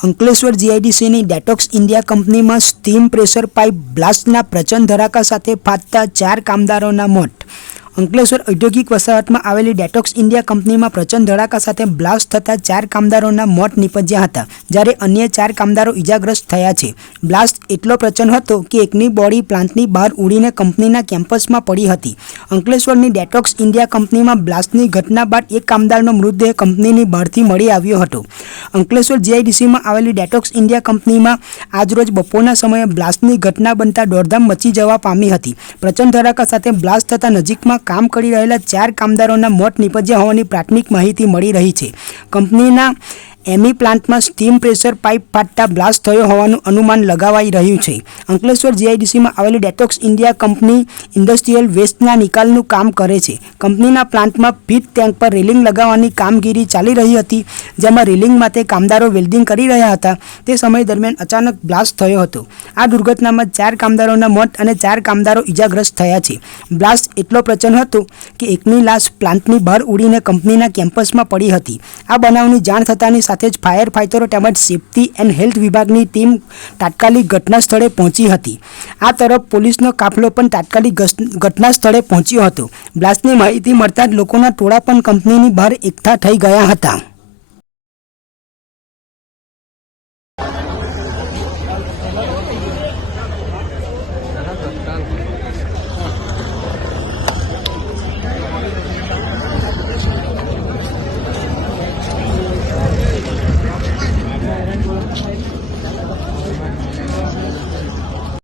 અંકલેશ્વર જીઆઈડીસીની Detox India કંપનીમાં steam pressure pipe બ્લાસ્ટના પ્રચંડ ધરાકા સાથે ફાટતા ચાર કામદારોના મોત. અંકલેશ્વર ઔદ્યોગિક વસાહતમાં આવેલી ડેટોક્સ ઇન્ડિયા કંપનીમાં પ્રચંડ ધડાકા સાથે બ્લાસ્ટ થતાં ચાર કામદારોના મોત નીપજ્યા હતા, જ્યારે અન્ય ચાર કામદારો ઇજાગ્રસ્ત થયા છે. બ્લાસ્ટ એટલો પ્રચંડ હતો કે એકની બોડી પ્લાન્ટની બહાર ઉડીને કંપનીના કેમ્પસમાં પડી હતી. અંકલેશ્વરની ડેટોક્સ ઇન્ડિયા કંપનીમાં બ્લાસ્ટની ઘટના બાદ એક કામદારનો મૃતદેહ કંપનીની બહારથી મળી આવ્યો હતો. અંકલેશ્વર જીઆઈડીસીમાં આવેલી ડેટોક્સ ઇન્ડિયા કંપનીમાં આજરોજ બપોરના સમયે બ્લાસ્ટની ઘટના બનતા દોડધામ મચી જવા પામી હતી. પ્રચંડ ધડાકા સાથે બ્લાસ્ટ થતાં નજીકમાં કામ કરી રહેલા ચાર કામદારોના મોત નિપજ્યા હોવાની પ્રાથમિક માહિતી મળી રહી છે. કંપનીના એમી પ્લાન્ટમાં સ્ટીમ પ્રેશર પાઇપ ફાટતા બ્લાસ્ટ થયો હોવાનું અનુમાન લગાવાઈ રહ્યું છે. અંકલેશ્વર જીઆઈડીસીમાં આવેલી ડેટોક્સ ઇન્ડિયા કંપની ઇન્ડસ્ટ્રીયલ વેસ્ટના નિકાલનું કામ કરે છે. કંપનીના પ્લાન્ટમાં ફીટ ટેન્ક પર રેલિંગ લગાવવાની કામગીરી ચાલી રહી હતી, જેમાં રેલિંગ માટે કામદારો વેલ્ડિંગ કરી રહ્યા હતા. તે સમય દરમિયાન અચાનક બ્લાસ્ટ થયો હતો. આ દુર્ઘટનામાં ચાર કામદારોના મોત અને ચાર કામદારો ઇજાગ્રસ્ત થયા છે. બ્લાસ્ટ એટલો પ્રચંડ હતો કે એકની લાશ પ્લાન્ટની બહાર ઉડીને કંપનીના કેમ્પસમાં પડી હતી. આ બનાવની જાણ થતાની સાથે જ ફાયર ફાઇટરો તેમજ સેફ્ટી એન્ડ હેલ્થ વિભાગની ટીમ તાત્કાલિક ઘટના સ્થળે પહોંચી હતી. આ તરફ પોલીસનો કાફલો પણ તાત્કાલિક ઘટના સ્થળે પહોંચ્યો હતો. બ્લાસ્ટની માહિતી મળતા જ લોકોના ટોળા પણ કંપનીની બહાર એકઠા થઈ ગયા હતા.